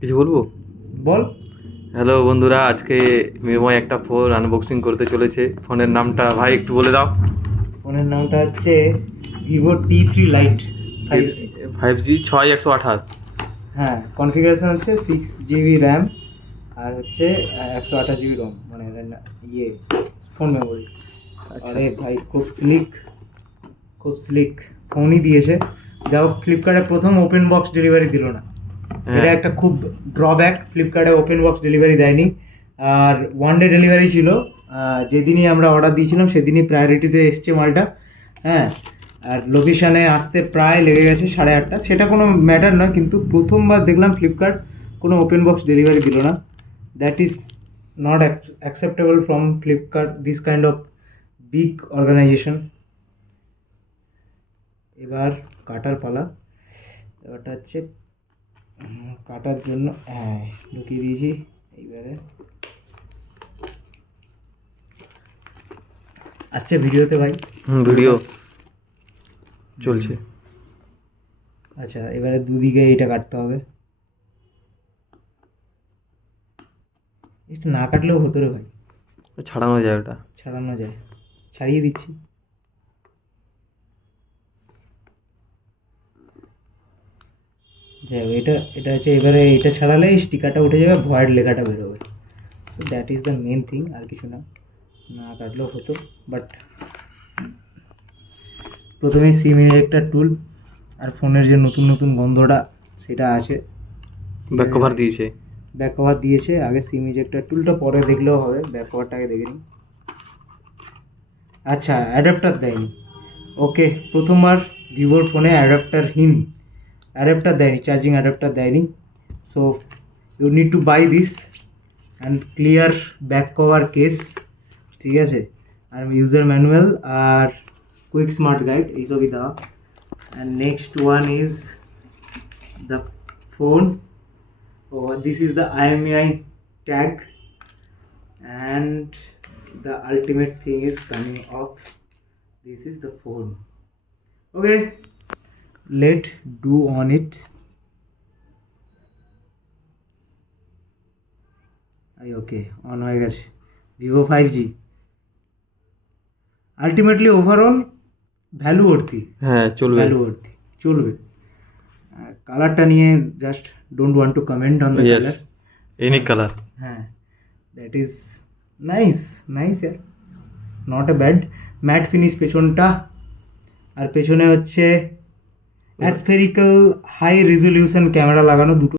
কিছু বলবো? বল। হ্যালো বন্ধুরা, আজকে মৃন্ময় একটা ফোন আনবক্সিং করতে চলেছে। ফোনের নামটা ভাই একটু বলে দাও। ফোনের নামটা হচ্ছে Vivo T3 light 5G। 5G 6128। হ্যাঁ, কনফিগারেশন হচ্ছে 6 GB র্যাম আর হচ্ছে 128 GB রম, মানে ইয়ে ফোন মেমোরি। আচ্ছা। আরে ভাই খুব স্লিক ফোনই দিয়েছে। যা হোক, ফ্লিপকার্টে প্রথম ওপেন বক্স ডেলিভারি দিল না। এটা হ্যাঁ। একটা খুব ড্রব্যাক, ফ্লিপকার্টে ওপেন বক্স ডেলিভারি দেয়নি। আর ওয়ান ডে ডেলিভারি ছিল। যেদিনই আমরা অর্ডার দিয়েছিলাম সেদিনই প্রায়োরিটিতে এসছে মালটা। হ্যাঁ, আর লোকেশানে আসতে প্রায় লেগে গেছে 8:30। সেটা কোনো ম্যাটার না, কিন্তু প্রথমবার দেখলাম ফ্লিপকার্ট কোনো ওপেন বক্স ডেলিভারি দিল না। That is not acceptable from Flipkart, this kind of big organisation. এবার কাটার পালা। এবারটা হচ্ছে কাটার জন্য, হ্যাঁ, ঢুকিয়ে দিয়েছি। এইবারে আসছে ভিডিওতে ভাই। ভিডিও চলছে। আচ্ছা, এবারে দুদিকে এটা কাটতে হবে। একটু না কাটলেও হতো রে ভাই। ছাড়ানো যায় ওটা। ছাড়ানো যায়, ছাড়িয়ে দিচ্ছি। যাই হোক, এটা এটা হচ্ছে, এবারে এটা ছাড়ালে স্টিকারটা উঠে যাবে, ভয়েড লেখাটা বেরোবে। So that is the main thing, আর কিছু না। না কাটলেও হতো, বাট প্রথমেই সিম ইজেক্টার টুল আর ফোনের যে নতুন নতুন গন্ধটা সেটা আছে। ব্যাক কভার দিয়েছে। ব্যাক কভার দিয়েছে, আগে সিম ইজেক্টার টুলটা পরে দেখলেও হবে, ব্যাক কভারটা আগে দেখে নিই। আচ্ছা, অ্যাডাপ্টার দেয়নি। ওকে, প্রথমবার ভিভোর ফোনে অ্যাডাপ্টার দেয়নি, চার্জিং অ্যাডাপ্টার দেয়নি। So you need to buy this and clear back cover case, ঠিক আছে। আর ইউজার ম্যানুয়াল আর কুইক স্মার্ট গাইড এইসবই দেওয়া। And next one is the phone. This is the IMEI tag, and the ultimate thing is coming off. This is the phone. Okay, let do on it. Okay, on হয়ে গেছে Vivo 5G। Ultimately overall value ভর্তি। হ্যাঁ, চলবে। Value ভর্তি, চলবে। কালারটা নিয়ে just don't want to comment on the colour. Unique colour. হ্যাঁ, দ্যাট ইজ নাইস ইয়ার, not a bad. Matte finish পেছনটা, আর পেছনে হচ্ছে অ্যাসফেরিক্যাল হাই রেজলিউশন ক্যামেরা লাগানো দুটো।